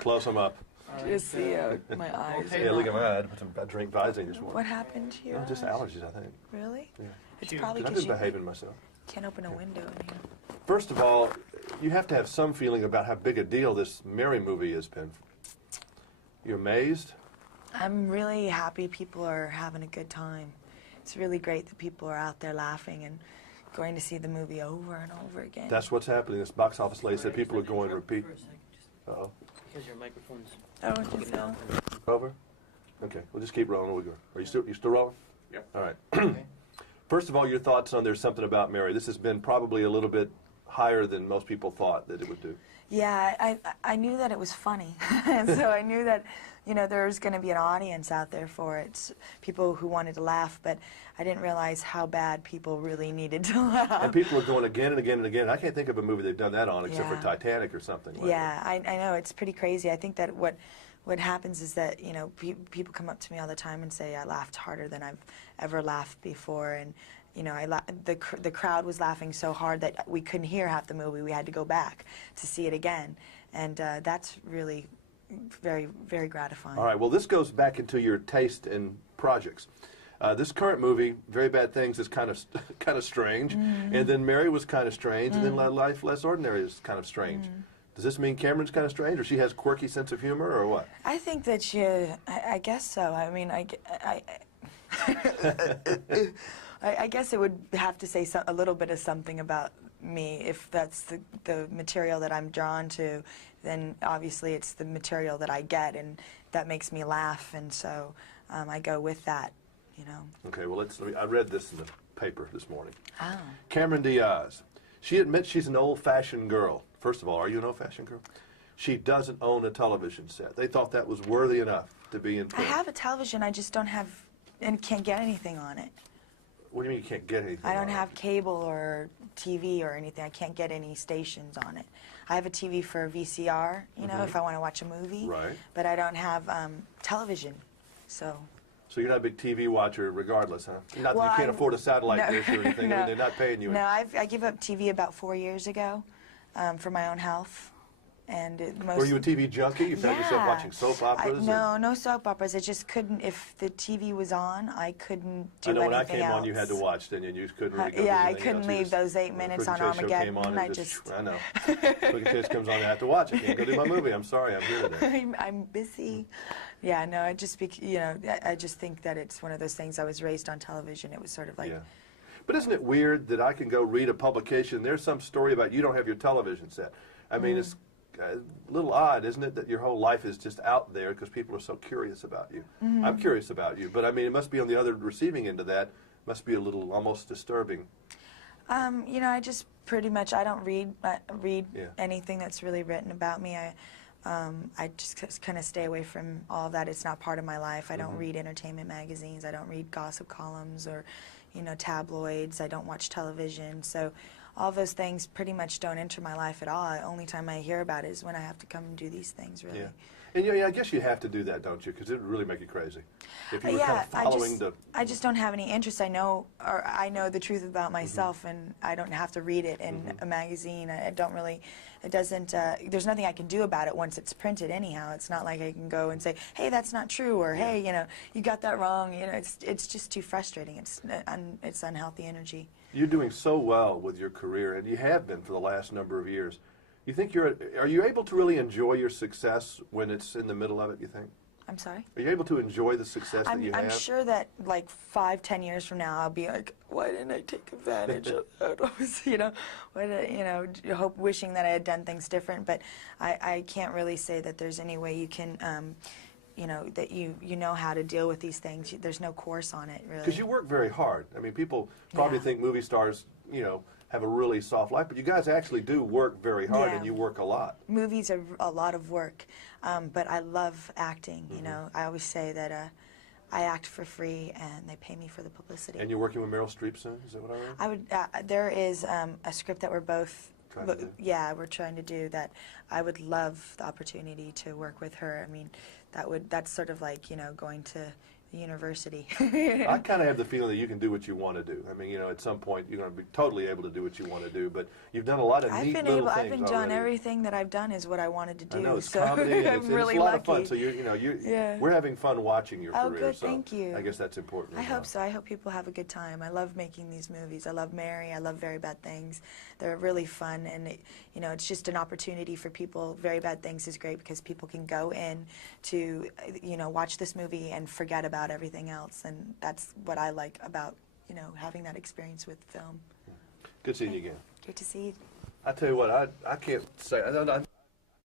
Close them up. Just see my eyes. Yeah, look at mine. I had to put some drink Visine this morning. What happened to your No, just eyes? allergies, I think. Really? Yeah. It's probably I've because been you behaving myself. can't open a window in here. First of all, you have to have some feeling about how big a deal this Mary movie has been. You amazed? I'm really happy people are having a good time. It's really great that people are out there laughing and going to see the movie over and over again. That's what's happening. This box office lady said people are going to repeat. Uh-oh. Because your microphone's Oh, so. Over? Okay, we'll just keep rolling. We'll go. Are you still rolling? Yep. All right. First of all, your thoughts on There's Something About Mary. This has been probably a little bit higher than most people thought that it would do. Yeah, I knew that it was funny. So I knew that, you know, there was going to be an audience out there for it, people who wanted to laugh, but I didn't realize how bad people really needed to laugh. And people are going again and again and again. I can't think of a movie they've done that on except Yeah. for Titanic or something. Like Yeah, I know, it's pretty crazy. I think that what happens is that, you know, people come up to me all the time and say I laughed harder than I've ever laughed before, and you know, the crowd was laughing so hard that we couldn't hear half the movie. We had to go back to see it again, and that's really very, very gratifying. All right, well, this goes back into your taste in projects. This current movie, Very Bad Things, is kind of strange, and then Mary was kind of strange, and then Life Less Ordinary is kind of strange. Does this mean Cameron's kind of strange, or she has a quirky sense of humor, or what? I think that I guess so. I mean, I guess it would have to say a little bit of something about me. If that's the material that I'm drawn to, then obviously it's the material that I get, and that makes me laugh, and so I go with that, you know. Okay, well, I read this in the paper this morning. Oh. Cameron Diaz. She admits she's an old-fashioned girl. First of all, are you an old-fashioned girl? She doesn't own a television set. They thought that was worthy enough to be in print. I have a television, I just don't have, and can't get anything on it. What do you mean you can't get anything I don't on have it? cable or TV or anything. I can't get any stations on it. I have a TV for VCR, you know, if I want to watch a movie. Right. But I don't have television, so. So you're not a big TV watcher regardless, huh? Not Well, that you can't afford a satellite no, dish or anything. no. I mean, they're not paying you. No, I gave up TV about 4 years ago for my own health. And Were you a TV junkie? You found yourself watching soap operas? No soap operas. I just couldn't, if the TV was on, I couldn't do anything else. I know when I came on, you had to watch, didn't you? You couldn't really go do yeah, I anything couldn't else. You leave just- those 8 when minutes the on Quick and Chase show came Armageddon. on, it just, I know. Quick and Chase comes on, I have to watch. I can't go do my movie. I'm sorry, I'm here today. I'm busy. Yeah, no, you know, I just think that it's one of those things. I was raised on television. It was sort of like. Yeah. But isn't it weird that I can go read a publication, there's some story about you don't have your television set? I mean, it's a little odd, isn't it, that your whole life is just out there because people are so curious about you. I'm curious about you, but I mean, it must be on the other receiving end of that, must be a little almost disturbing. You know, I just pretty much, I don't read Yeah. anything that's really written about me. I just kind of stay away from all of that. It's not part of my life. I don't read entertainment magazines. I don't read gossip columns or, you know, tabloids. I don't watch television. So all those things pretty much don't enter my life at all. The only time I hear about it is when I have to come and do these things, really. Yeah. And yeah, I guess you have to do that, don't you? Because it would really make you crazy. If you were kind of following I just don't have any interest. I know the truth about myself, and I don't have to read it in a magazine. I don't really, it doesn't, there's nothing I can do about it once it's printed anyhow. It's not like I can go and say, hey, that's not true, or hey, you know, you got that wrong. You know, it's just too frustrating. It's unhealthy energy. You're doing so well with your career, and you have been for the last number of years. You think are you able to really enjoy your success when it's in the middle of it, you think? I'm sorry? Are you able to enjoy the success that you have? I'm sure that like 5-10 years from now I'll be like, why didn't I take advantage of that? You know, wishing that I had done things different, but I can't really say that there's any way you can you know, that you know how to deal with these things. There's no course on it, really. Because you work very hard. I mean, people probably think movie stars, you know, have a really soft life, but you guys actually do work very hard, and you work a lot. Movies are a lot of work, but I love acting, you know. I always say that I act for free, and they pay me for the publicity. And you're working with Meryl Streep soon? Is that what I read? There is a script that we're both we're trying to do that. I would love the opportunity to work with her. I mean, that's sort of like, you know, going to the university. I kind of have the feeling that you can do what you want to do. I mean, you know, at some point you're going to be totally able to do what you want to do, but you've done a lot of neat little things I've been done already. everything that I've done is what I wanted to do. I know, it's so comedy, and I'm it's really a lot lucky. of fun. So we're having fun watching your Oh, career. good, so thank you. I guess that's important. I as hope well. so. I hope people have a good time. I love making these movies. I love Mary. I love Very Bad Things. They're really fun, and it's just an opportunity for people. Very Bad Things is great because people can go in to, watch this movie and forget about everything else, and that's what I like about, having that experience with film. Good seeing you again. Great to see you. I tell you what, I can't say.